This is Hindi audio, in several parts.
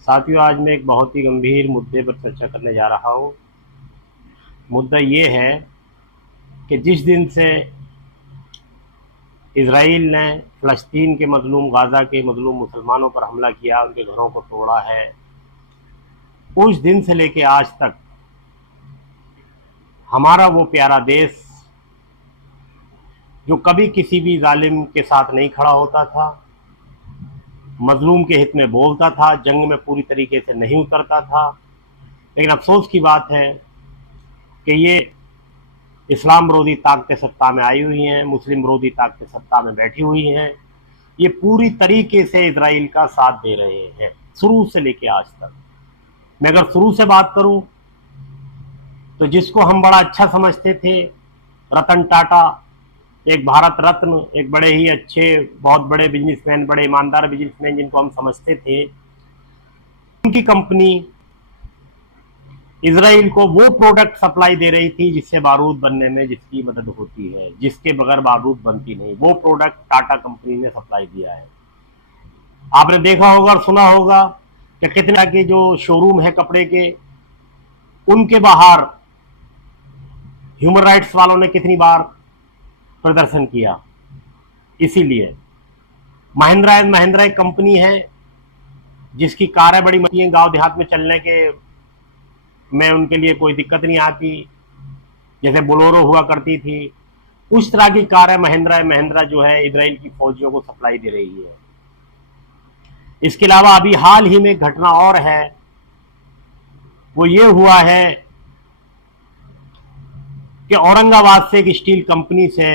साथियों, आज मैं एक बहुत ही गंभीर मुद्दे पर चर्चा करने जा रहा हूँ। मुद्दा ये है कि जिस दिन से इज़राइल ने फ़लस्तीन के मज़लूम, गाज़ा के मज़लूम मुसलमानों पर हमला किया, उनके घरों को तोड़ा है, उस दिन से लेके आज तक हमारा वो प्यारा देश, जो कभी किसी भी ज़ालिम के साथ नहीं खड़ा होता था, मज़लूम के हित में बोलता था, जंग में पूरी तरीके से नहीं उतरता था, लेकिन अफ़सोस की बात है कि ये इस्लाम विरोधी ताकतें सत्ता में आई हुई हैं, मुस्लिम विरोधी ताकतें सत्ता में बैठी हुई हैं। ये पूरी तरीके से इजराइल का साथ दे रहे हैं, शुरू से लेके आज तक। मैं अगर शुरू से बात करूं तो जिसको हम बड़ा अच्छा समझते थे, रतन टाटा, एक भारत रत्न, एक बड़े ही अच्छे, बहुत बड़े बिजनेसमैन, बड़े ईमानदार बिजनेसमैन जिनको हम समझते थे, उनकी कंपनी इजराइल को वो प्रोडक्ट सप्लाई दे रही थी जिससे बारूद बनने में जिसकी मदद होती है, जिसके बगैर बारूद बनती नहीं, वो प्रोडक्ट टाटा कंपनी ने सप्लाई दिया है। आपने देखा होगा और सुना होगा कि कितना के जो शोरूम है कपड़े के, उनके बाहर ह्यूमन राइट्स वालों ने कितनी बार प्रदर्शन किया। इसीलिए महिंद्रा एंड महिंद्रा एक कंपनी है जिसकी कारें बड़ी महंगी हैं, गांव देहात में चलने के में उनके लिए कोई दिक्कत नहीं आती, जैसे बोलोरो हुआ करती थी, उस तरह की कारें महिंद्रा जो है इजराइल की फौजियों को सप्लाई दे रही है। इसके अलावा अभी हाल ही में घटना और है, वो ये हुआ है कि औरंगाबाद से एक स्टील कंपनी से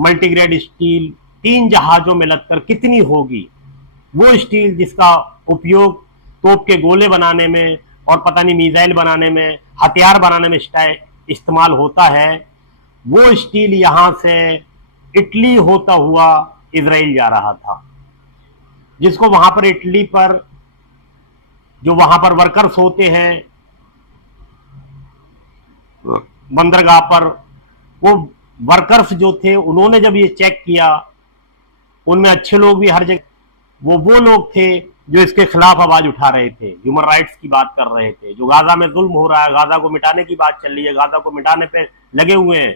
मल्टीग्रेड स्टील 3 जहाजों में लदकर कितनी होगी, वो स्टील जिसका उपयोग तोप के गोले बनाने में और पता नहीं मिसाइल बनाने में, हथियार बनाने में इस्तेमाल होता है, वो स्टील यहां से इटली होता हुआ इजराइल जा रहा था। जिसको वहां पर इटली पर जो वहां पर वर्कर्स होते हैं बंदरगाह पर, वो वर्कर्स जो थे उन्होंने जब ये चेक किया, उनमें अच्छे लोग भी हर जगह, वो लोग थे जो इसके खिलाफ आवाज उठा रहे थे, ह्यूमन राइट्स की बात कर रहे थे, जो गाजा में जुल्म हो रहा है, गाजा को मिटाने की बात चल रही है, गाजा को मिटाने पे लगे हुए हैं,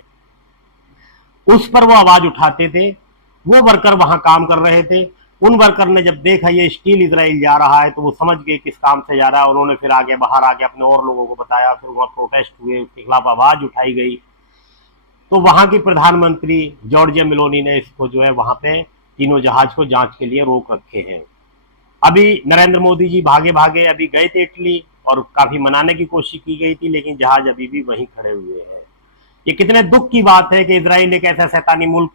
उस पर वो आवाज उठाते थे। वो वर्कर वहां काम कर रहे थे। उन वर्कर ने जब देखा ये स्टील इजराइल जा रहा है तो वो समझ गए किस काम से जा रहा है। उन्होंने फिर आगे बाहर आके अपने और लोगों को बताया, फिर वहां प्रोटेस्ट हुए, उसके खिलाफ आवाज उठाई गई। तो वहां की प्रधानमंत्री जॉर्जिया मेलोनी ने इसको जो है वहां पे तीनों जहाज को जांच के लिए रोक रखे हैं। अभी नरेंद्र मोदी जी भागे भागे अभी गए थे इटली और काफी मनाने की कोशिश की गई थी, लेकिन जहाज अभी भी वहीं खड़े हुए हैं। ये कितने दुख की बात है कि इजराइल एक ऐसा शैतानी मुल्क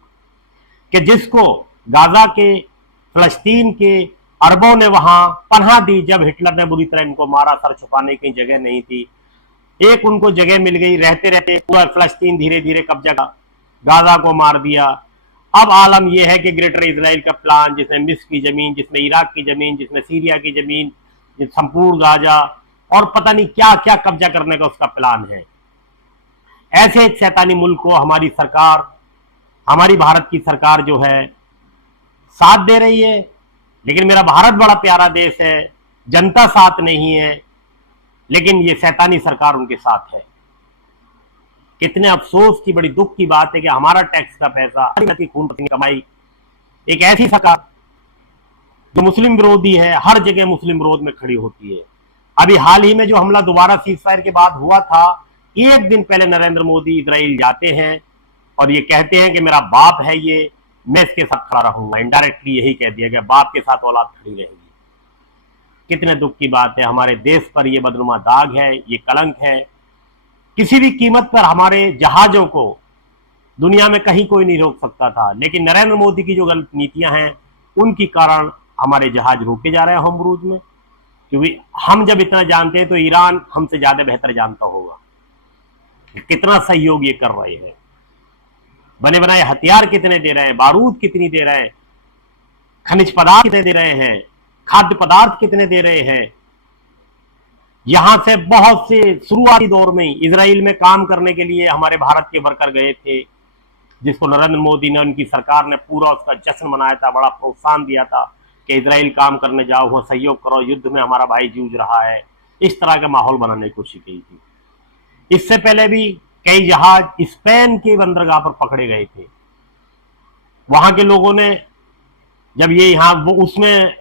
कि जिसको गाजा के, फलस्तीन के अरबों ने वहां पनाह दी जब हिटलर ने बुरी तरह इनको मारा, सर छुपाने की जगह नहीं थी, एक उनको जगह मिल गई, रहते रहते पूरा फलस्तीन धीरे धीरे कब्जा का गाजा को मार दिया। अब आलम यह है कि ग्रेटर इजराइल का प्लान, जिसमें मिस्र की जमीन, जिसमें इराक की जमीन, जिसमें सीरिया की जमीन, संपूर्ण गाजा और पता नहीं क्या क्या कब्जा करने का उसका प्लान है। ऐसे एक शैतानी मुल्क को हमारी सरकार, हमारी भारत की सरकार जो है साथ दे रही है। लेकिन मेरा भारत बड़ा प्यारा देश है, जनता साथ नहीं है, लेकिन ये शैतानी सरकार उनके साथ है। कितने अफसोस की, बड़ी दुख की बात है कि हमारा टैक्स का पैसा, खून पसीने कमाई एक ऐसी सरकार जो मुस्लिम विरोधी है, हर जगह मुस्लिम विरोध में खड़ी होती है। अभी हाल ही में जो हमला दोबारा सीजफायर के बाद हुआ था, एक दिन पहले नरेंद्र मोदी इजराइल जाते हैं और ये कहते हैं कि मेरा बाप है ये, मैं इसके साथ खड़ा रहूंगा। इनडायरेक्टली यही कह दिया गया, बाप के साथ औलाद खड़ी रहेगी। कितने दुख की बात है, हमारे देश पर ये बदनुमा दाग है, ये कलंक है। किसी भी कीमत पर हमारे जहाजों को दुनिया में कहीं कोई नहीं रोक सकता था, लेकिन नरेंद्र मोदी की जो गलत नीतियां हैं उनके कारण हमारे जहाज रोके जा रहे हैं होमरूज में। क्योंकि हम जब इतना जानते हैं तो ईरान हमसे ज्यादा बेहतर जानता होगा कितना सहयोग ये कर रहे हैं, बने बनाए हथियार कितने दे रहे हैं, बारूद कितनी दे रहे हैं, खनिज पदार्थ कितने दे रहे हैं, खाद्य पदार्थ कितने दे रहे हैं। यहां से बहुत से शुरुआती दौर में इजराइल में काम करने के लिए हमारे भारत के वर्कर गए थे, जिसको नरेंद्र मोदी ने, उनकी सरकार ने पूरा उसका जश्न मनाया था, बड़ा प्रोत्साहन दिया था कि इजराइल काम करने जाओ, वो सहयोग करो, युद्ध में हमारा भाई जूझ रहा है, इस तरह का माहौल बनाने की कोशिश की थी। इससे पहले भी कई जहाज स्पेन के बंदरगाह पर पकड़े गए थे। वहां के लोगों ने जब ये यहां वो उसमें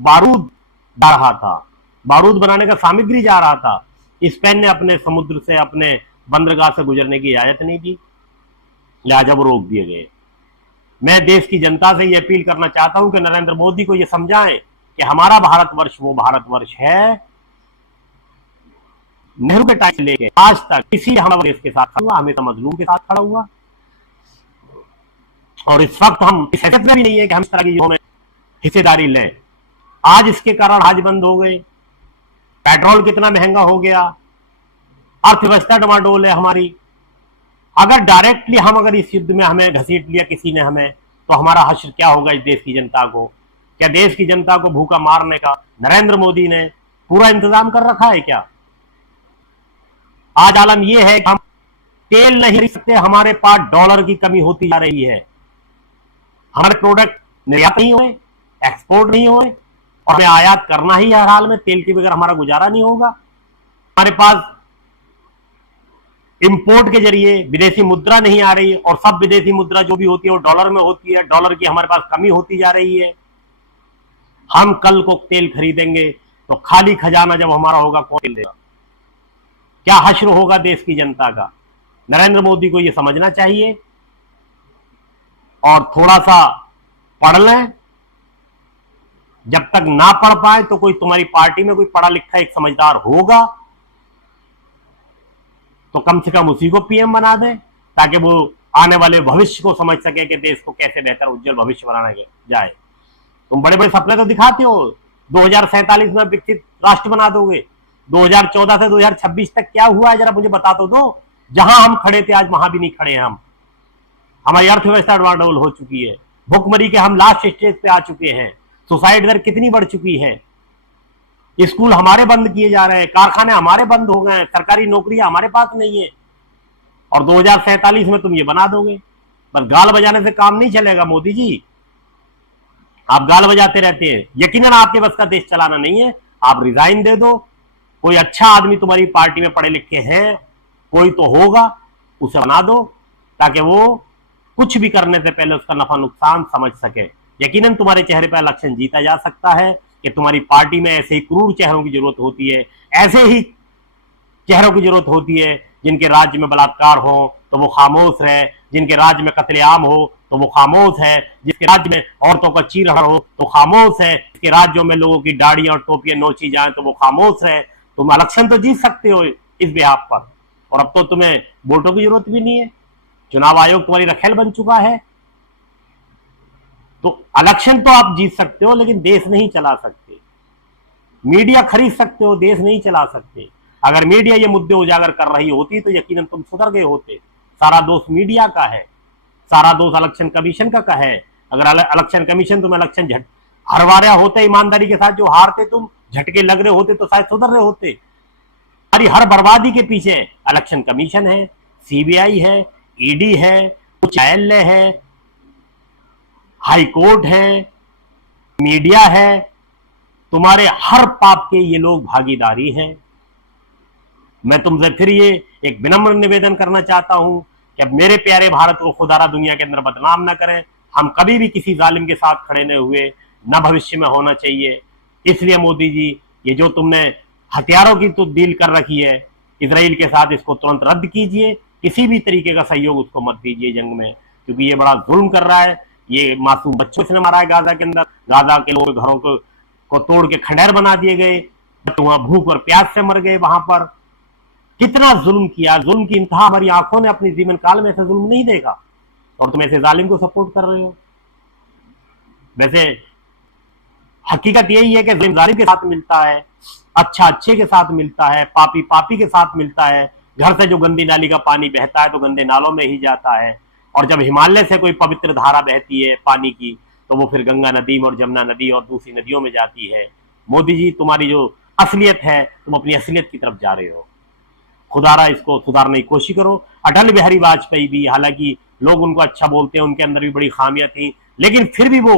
बारूद जा रहा था, बारूद बनाने का सामग्री जा रहा था, स्पेन ने अपने समुद्र से, अपने बंदरगाह से गुजरने की इजाजत नहीं दी, लिहाजा वो रोक दिए गए। मैं देश की जनता से ये अपील करना चाहता हूं कि नरेंद्र मोदी को ये समझाएं कि हमारा भारतवर्ष वो भारतवर्ष है, नेहरू के टाइम से लेके आज तक किसी हमारे देश के साथ खड़ा हुआ, हमेशा मजलूम के साथ खड़ा हुआ। और इस वक्त हम इस हैसियत में भी नहीं है कि हम इस तरह की में हिस्सेदारी लें। आज इसके कारण आज बंद हो गए, पेट्रोल कितना महंगा हो गया, अर्थव्यवस्था डमाडोल है हमारी। अगर डायरेक्टली हम अगर इस युद्ध में हमें घसीट लिया किसी ने हमें, तो हमारा हश्र क्या होगा इस देश की जनता को? क्या देश की जनता को भूखा मारने का नरेंद्र मोदी ने पूरा इंतजाम कर रखा है क्या? आज आलम यह है कि हम तेल नहीं खरीद सकते, हमारे पास डॉलर की कमी होती जा रही है, हमारे प्रोडक्ट निर्यात नहीं हुए, एक्सपोर्ट नहीं हुए, और हमें आयात करना ही हर हाल में, तेल के बगैर हमारा गुजारा नहीं होगा। हमारे पास इंपोर्ट के जरिए विदेशी मुद्रा नहीं आ रही, और सब विदेशी मुद्रा जो भी होती है वो डॉलर में होती है, डॉलर की हमारे पास कमी होती जा रही है। हम कल को तेल खरीदेंगे तो खाली खजाना जब हमारा होगा, कौन तेल देगा? क्या हश्र होगा देश की जनता का? नरेंद्र मोदी को यह समझना चाहिए और थोड़ा सा पढ़ लें। जब तक ना पढ़ पाए तो कोई तुम्हारी पार्टी में कोई पढ़ा लिखा एक समझदार होगा तो कम से कम उसी को पीएम बना दे, ताकि वो आने वाले भविष्य को समझ सके कि देश को कैसे बेहतर उज्जवल भविष्य बनाना जाए। तुम बड़े बड़े सपने तो दिखाते हो, 2047 में विकसित राष्ट्र बना दोगे। 2014 से 2026 तक क्या हुआ है जरा मुझे बता तो दो। जहां हम खड़े थे आज वहां भी नहीं खड़े हैं हम। हमारी अर्थव्यवस्था डवाडोल हो चुकी है, भुखमरी के हम लास्ट स्टेज पे आ चुके हैं, सुसाइड दर कितनी बढ़ चुकी है, स्कूल हमारे बंद किए जा रहे हैं, कारखाने हमारे बंद हो गए हैं, सरकारी नौकरियां हमारे पास नहीं है, और 2047 में तुम ये बना दोगे। बस गाल बजाने से काम नहीं चलेगा मोदी जी, आप गाल बजाते रहते हैं, यकीनन आपके बस का देश चलाना नहीं है। आप रिजाइन दे दो, कोई अच्छा आदमी तुम्हारी पार्टी में पढ़े लिखे हैं कोई तो होगा, उसे बना दो, ताकि वो कुछ भी करने से पहले उसका नफा नुकसान समझ सके। यकीनन तुम्हारे चेहरे पर इलेक्शन जीता जा सकता है कि तुम्हारी पार्टी में ऐसे ही क्रूर चेहरों की जरूरत होती है, ऐसे ही चेहरों की जरूरत होती है जिनके राज्य में बलात्कार हो तो वो खामोश है, जिनके राज्य में कत्लेआम हो तो वो खामोश है, जिसके राज्य में औरतों का चीरहरण हो तो खामोश है, जिसके राज्यों में लोगों की दाढ़ियां और टोपियां नोची जाए तो वो खामोश है। तुम इलेक्शन तो जीत सकते हो इस बिहाफ पर, और अब तो तुम्हें वोटों की जरूरत भी नहीं है, चुनाव आयोग तुम्हारी रखेल बन चुका है। तो इलेक्शन तो आप जीत सकते हो लेकिन देश नहीं चला सकते। मीडिया खरीद सकते हो, देश नहीं चला सकते। अगर मीडिया ये मुद्दे उजागर कर रही होती तो यकीनन तुम सुधर गए होते। सारा दोष मीडिया का है, सारा दोष इलेक्शन कमीशन का है। अगर इलेक्शन कमीशन तुम इलेक्शन हरवा रहे होते ईमानदारी के साथ, जो हारते तुम झटके लग रहे होते तो शायद सुधर रहे होते। हमारी हर बर्बादी के पीछे इलेक्शन कमीशन है, सीबीआई है, ईडी है, उच्च न्यायालय है, हाई कोर्ट है, मीडिया है। तुम्हारे हर पाप के ये लोग भागीदारी हैं। मैं तुमसे फिर ये एक विनम्र निवेदन करना चाहता हूं कि अब मेरे प्यारे भारत को खुदारा दुनिया के अंदर बदनाम न करें। हम कभी भी किसी जालिम के साथ खड़े नहीं हुए, न भविष्य में होना चाहिए। इसलिए मोदी जी, ये जो तुमने हथियारों की तो डील कर रखी है इजराइल के साथ, इसको तुरंत रद्द कीजिए। किसी भी तरीके का सहयोग उसको मत दीजिए जंग में, क्योंकि ये बड़ा जुल्म कर रहा है। ये मासूम बच्चों से मारा है गाजा के अंदर, गाजा के लोग घरों को तोड़ के खंडेर बना दिए गए, वहां भूख और प्यास से मर गए। वहां पर कितना जुल्म किया, जुल्म की इंतहा हमारी आंखों ने अपने जीवन काल में ऐसा जुल्म नहीं देखा, और तुम ऐसे जालिम को सपोर्ट कर रहे हो। वैसे हकीकत यही है कि जालिम जालिम के साथ मिलता है, अच्छा अच्छे के साथ मिलता है, पापी पापी के साथ मिलता है। घर से जो गंदी नाली का पानी बहता है तो गंदे नालों में ही जाता है, और जब हिमालय से कोई पवित्र धारा बहती है पानी की तो वो फिर गंगा नदी और जमुना नदी और दूसरी नदियों में जाती है। मोदी जी, तुम्हारी जो असलियत है, तुम अपनी असलियत की तरफ जा रहे हो। खुदारा इसको सुधारने की कोशिश करो। अटल बिहारी वाजपेयी भी, हालांकि लोग उनको अच्छा बोलते हैं, उनके अंदर भी बड़ी खामियां थी, लेकिन फिर भी वो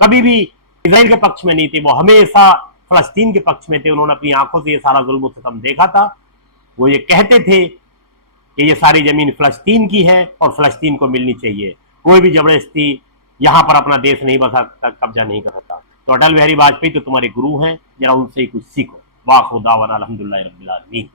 कभी भी इसराइल के पक्ष में नहीं थे, वो हमेशा फलस्तीन के पक्ष में थे। उन्होंने अपनी आंखों से ये सारा जुल्म सितम देखा था। वो ये कहते थे कि ये सारी जमीन फलस्तीन की है और फलस्तीन को मिलनी चाहिए, कोई भी जबरदस्ती यहां पर अपना देश नहीं बसा सकता, कब्जा नहीं कर सकता। तो अटल बिहारी वाजपेयी तो तुम्हारे गुरु हैं, जरा उनसे ही कुछ सीखो। वाह खुदा वन अल्हम्दुलिल्लाह रब्बिल आलमीन।